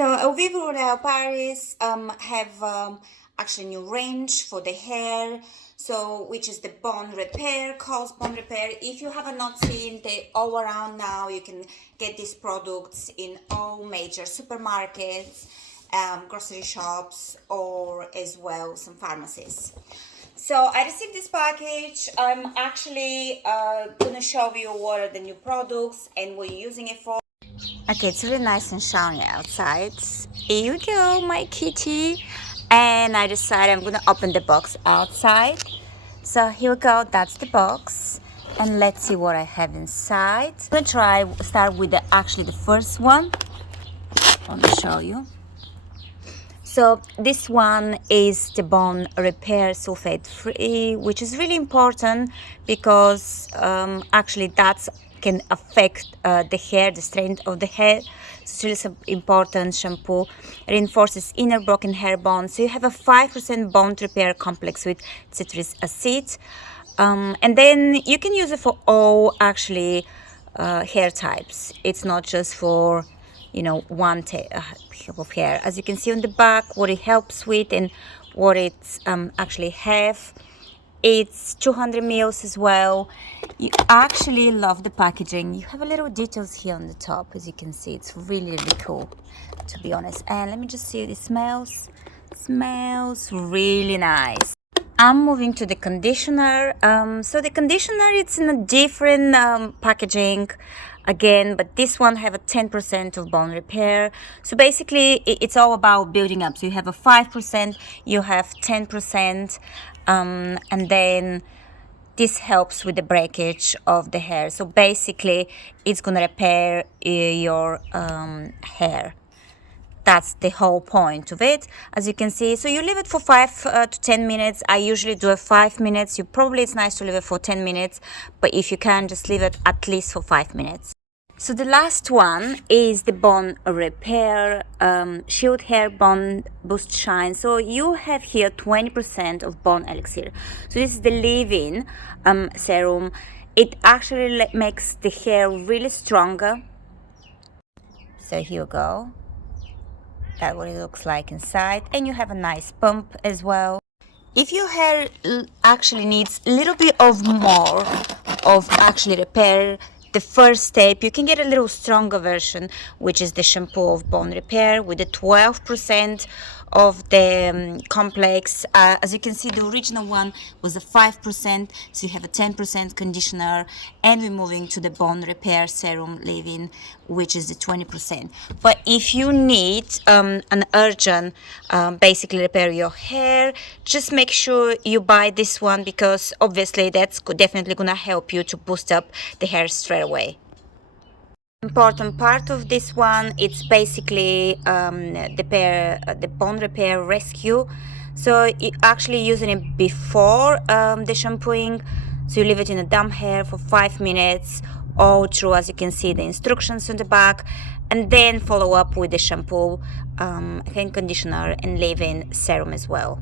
So Elvive Bond Repair have actually new range for the hair, so which is the bond repair, cause bond repair. If you have not seen, they all around now. You can get these products in all major supermarkets, grocery shops, or as well some pharmacies. So I received this package. I'm actually gonna show you what are the new products and what you're using it for. Okay, it's really nice and shiny outside. Here you go, my kitty. And I decided I'm gonna open the box outside. So here we go, that's the box. And let's see what I have inside. I'm gonna start with actually the first one. I want to show you. So this one is the Bond Repair sulfate free, which is really important because actually that can affect the hair, the strength of the hair. So it's really important shampoo. Reinforces inner broken hair bonds. So you have a 5% bond repair complex with citric acid. And then you can use it for all actually hair types. It's not just for one type of hair. As you can see on the back, what it helps with and what it's actually have. It's 200 mils as well. You actually love the packaging. You have a little details here on the top, as you can see. It's really, really cool, to be honest. And let me just see, it smells really nice. I'm moving to the conditioner. So the conditioner, it's in a different packaging again, but this one have a 10% of bond repair. So basically it's all about building up. So you have a 5%, you have 10%, and then this helps with the breakage of the hair. So basically it's gonna repair your hair. That's the whole point of it, as you can see. So you leave it for 5 to 10 minutes. I usually do it 5 minutes. It's nice to leave it for 10 minutes, but if you can, just leave it at least for 5 minutes. So the last one is the Bond Repair Sheild Hair Bond Boost Shine. So you have here 20% of Bond Elixir. So this is the leave-in serum. It actually makes the hair really stronger. So here you go. That's what it looks like inside, and you have a nice pump as well. If your hair actually needs a little bit of more of actually repair, the first step, you can get a little stronger version, which is the shampoo of Bond Repair with the 12% of the complex. As you can see, the original one was a 5%, so you have a 10% conditioner, and we're moving to the Bond Repair Serum Leave-In, which is the 20%. But if you need an urgent basically repair your hair, just make sure you buy this one, because obviously that's definitely gonna help you to boost up the hair straight away. Important part of this one, it's basically the Bond Repair Rescue. So you actually using it before the shampooing. So you leave it in a damp hair for 5 minutes all through, as you can see the instructions on the back, and then follow up with the shampoo, hand conditioner, and leave-in serum as well.